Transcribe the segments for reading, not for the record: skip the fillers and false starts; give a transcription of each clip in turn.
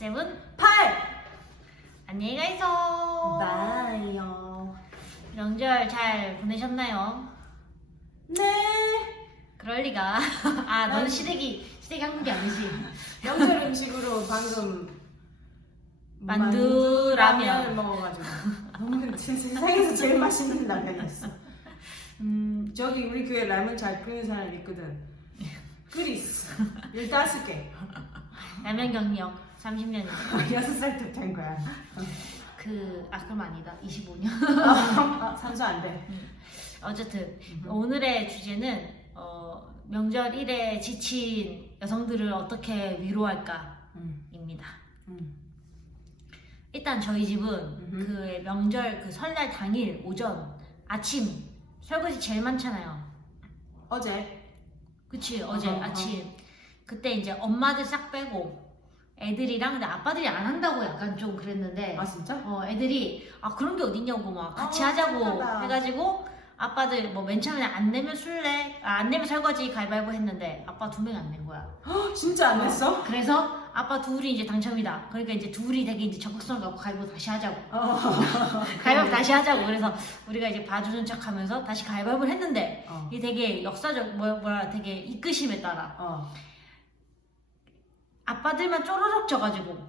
7, 8! 안녕히 가이소. 바이요. 명절 잘 보내셨나요? 네. 그럴 리가. 아, 너는 시댁이 한국이 아니지? 명절 음식으로 방금 만두라면 먹어가지고 너무 세상에서 제일 맛있는 라면이었어. 저기 우리 교회 라면 잘 끓이는 사람 있거든. 끓이스 15개. 라면 경력 30년. 6살 때 된 거야. 그럼 아니다. 25년. 산수 안 돼. 어쨌든 오늘의 주제는 명절 1에 지친 여성들을 어떻게 위로할까입니다. 일단 저희 집은 그 명절 그 설날 당일 오전 아침 설거지 제일 많잖아요. 어제. 그치, 어제 아침. 그때 이제 엄마들 싹 빼고 애들이랑, 근데 아빠들이 안 한다고 약간 좀 그랬는데. 아 진짜? 애들이 그런 게 어딨냐고 막 같이 하자고 착하다. 해가지고 아빠들 뭐 맨 처음에 안 내면 술래, 안 내면 설거지 가위바위보 했는데 아빠 2명이 안 낸 거야. 진짜 안 냈어? 그래서 아빠 둘이 이제 당첨이다. 그러니까 이제 둘이 되게 이제 적극성을 갖고 가위바위보 다시 하자고. 가위바위보 다시 하자고. 그래서 우리가 이제 봐주는 척하면서 다시 가위바위보를 했는데 이게 되게 역사적 뭐라 되게 이끄심에 따라 아빠들만 쪼르륵 져가지고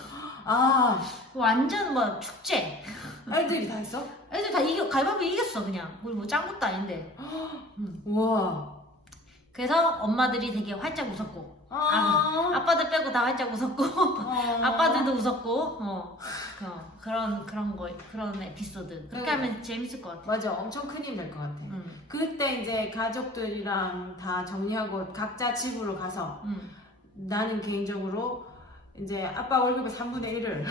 완전 뭐 축제. 애들이 다 했어? 애들 다 가위바위보 이겼어 그냥. 우리 뭐 짠 것도 아닌데. 우와. 그래서 엄마들이 되게 활짝 웃었고 아빠들 빼고 다 활짝 웃었고 아빠들도 웃었고 그런 에피소드. 그렇게 하면 재밌을 것 같아. 맞아, 엄청 큰 힘 될 것 같아. 그때 이제 가족들이랑 다 정리하고 각자 집으로 가서 나는 개인적으로 이제 아빠 월급의 3분의 1을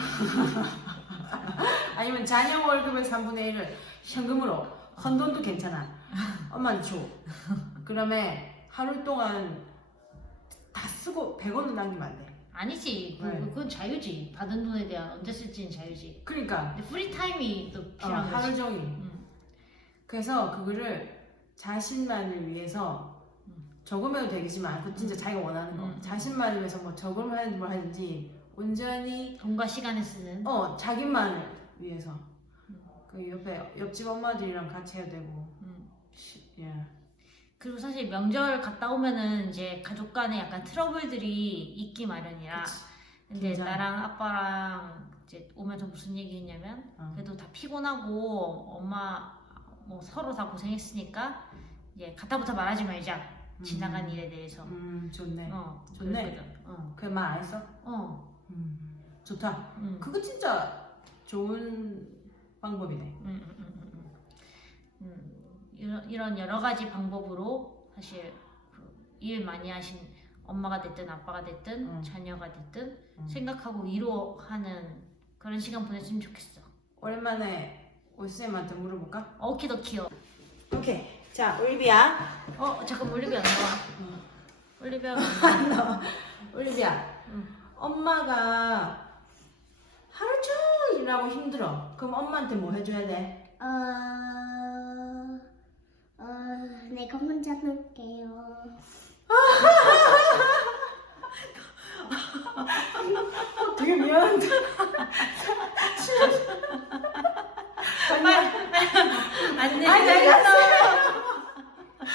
아니면 자녀 월급의 3분의 1을 현금으로, 헌돈도 괜찮아, 엄마는 줘. 그러면 하루 동안 다 쓰고 100원은 남기면 안 돼. 아니지. 그건 자유지. 받은 돈에 대한 언제 쓸지는 자유지. 그러니까 근데 프리타임이 또 필요한 거지. 하루 종일. 그래서 그거를 자신만을 위해서 저금해도 되겠지만 그거 진짜 자기가 원하는 거 자신만을 위해서 뭐 저금을 하든지 뭘 하든지 온전히 돈과 시간을 쓰는 자기만을 위해서 그 옆집 엄마들이랑 같이 해야 되고 예. 그리고 사실 명절 갔다 오면은 이제 가족 간에 약간 트러블들이 있기 마련이라. 그치. 근데 긴장. 나랑 아빠랑 이제 오면서 무슨 얘기 했냐면 그래도 다 피곤하고 엄마 뭐 서로 다 고생했으니까 이제 갔다부터 말하지 말자. 지나간 일에 대해서. 좋네. 좋네. 그래 말 안 했어? 좋다. 그거 진짜 좋은 방법이네. 이런 여러 가지 방법으로 사실 일 많이 하신 엄마가 됐든 아빠가 됐든 자녀가 됐든 생각하고 위로하는 그런 시간 보냈으면 좋겠어. 오랜만에 올쌤한테 물어볼까? 오키도키요. 오케이. 자, 올비야. 잠깐 올리비아 안 나와. 올리비아가 안 나와. 올리비야. 엄마가 하루 종일 일하고 힘들어. 그럼 엄마한테 뭐 해줘야 돼? 내가 혼자 놀게요. 되게 미안한데. 안돼. 아니, 내가